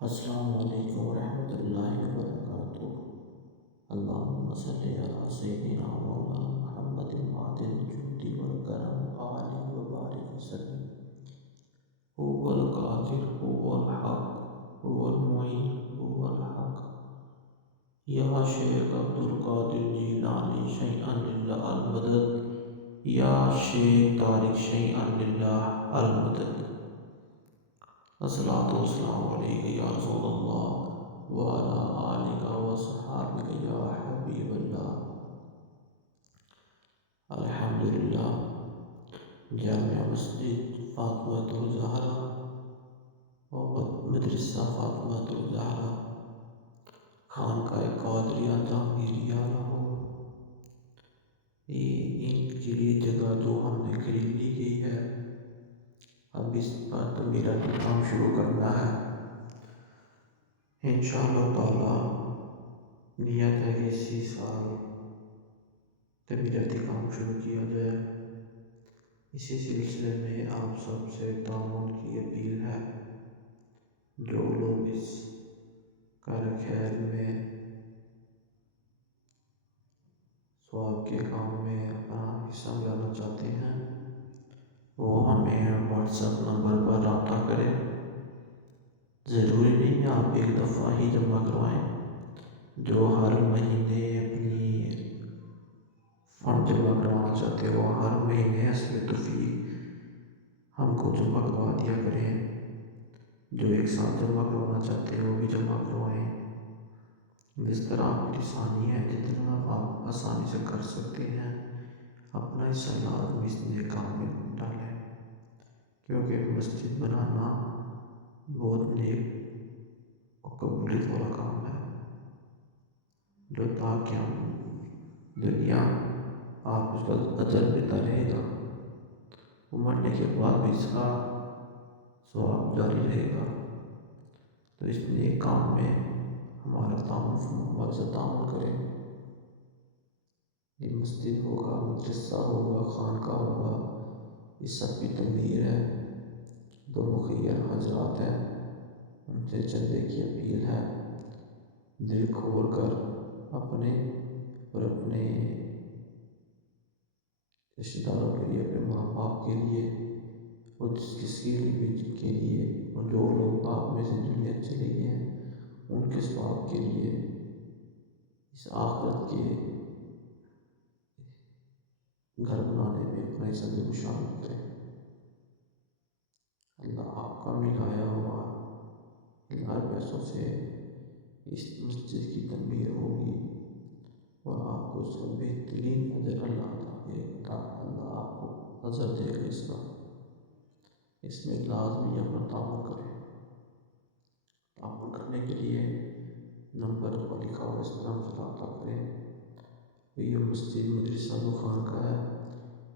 السلام علیکم ورحمۃ اللہ وبرکاتہ۔ اللہم صلی علی سیدنا مولانا محمد معدن الجود والکرم وآلہ وبارک وسلم۔ هو القادر هو الحق هو المعین هو الحق۔ یا شیخ عبد القادر جیلانی شیئا للہ المدد، یا شیخ طارق شیئا للہ المدد۔ الصلاۃ والسلام علیک یا رسول اللہ وعلی آلک وصحابک یا حبیب اللہ۔ الحمدللہ، جامع مسجد فاطمۃ الزہرا و مدرسہ فاطمۃ الزہرا، خانقاہ قادریہ جہانگیریہ لاہور، ان کے لیے جگہ جو ہم نے خرید لی گئی ہے، اب اس پر تعمیراتی کام شروع کرنا ہے انشاءاللہ تعالی۔ نیت ہے کہ اسی سال تعمیراتی کام شروع کیا جائے۔ اسی سلسلے میں آپ سب سے تعاون کی اپیل ہے، جو لوگ اس کار خیر میں ثواب کے کام میں اپنا حصہ ملانا چاہتے ہیں، وہ ہمیں واٹس ایپ نمبر پر رابطہ کریں۔ ضروری نہیں ہے آپ ایک دفعہ ہی جمع کروائیں، جو ہر مہینے اپنی فنڈ جمع کروانا چاہتے ہو ہر مہینے حسب توفیق ہم کو جمع کروا دیا کریں۔ جو ایک ساتھ جمع کروانا چاہتے ہو وہ بھی جمع کروائیں۔ جس طرح آپ کی آسانی ہے، جتنا آپ آسانی سے کر سکتے ہیں اپنا حصہ لازمی اس نئے کام میں ڈالیں، کیونکہ مسجد بنانا بہت نیک اور قبولیت والا کام ہے، جو تاکہ ہم دنیا آپ اس کا اجر دیتا رہے گا، مرنے کے بعد بھی اس کا ثواب جاری رہے گا۔ تو اس نیک کام میں ہمارے سے تعاون کریں۔ یہ مسجد ہوگا، مدرسہ ہوگا، خانقاہ ہوگا، اس سب کی تعمیر ہے۔ دو مخیر حضرات ہیں، ان سے چندے کی اپیل ہے، دل کھول کر اپنے اور اپنے رشتہ داروں کے لیے، اپنے ماں باپ کے لیے اور کسی کے لیے، اور جو لوگ آپ میں سے دنیا چلے گئے ہیں ان کے ثواب کے لیے اس آخرت کے گھر بنانے میں اپنا حصہ ضرور شامل کریں۔ اللہ آپ کا ملایا ہوا ہزار پیسوں سے اس مسجد کی تعمیر ہوگی اور آپ کو اس کا بہترین اجر اللہ اللہ آپ کو اجر دے گا۔ اس میں لازمی اپنا تعاون کریں۔ تعاون کرنے کے لیے نمبر پر لکھا ہوا اس پر ہم سے رابطہ کریں۔ یہ مسجد مدرسہ و خانقاہ ہے،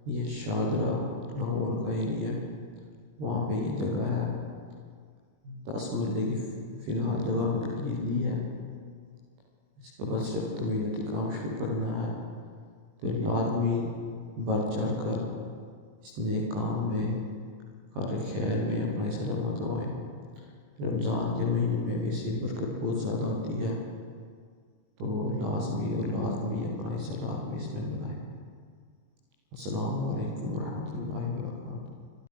یہ شاہدرہ لاہور کا ایریا ہے، وہاں پہ یہ جگہ ہے۔ 10 مرلے کی فی الحال جگہ ہم نے خرید لی ہے، اس کے بعد صرف تعمیراتی کام شروع کرنا ہے۔ تو لازمی بڑھ چڑھ کر اس نئے کام میں، کار خیر میں اپنا حصہ جمع کروائیں۔ رمضان کے مہینے میں بھی اسی برکت بہت زیادہ ہوتی ہے، تو لازمی اپنا حصہ لازمی اس میں بنائیں۔ السلام علیکم ورحمۃ اللہ وبرکاتہ۔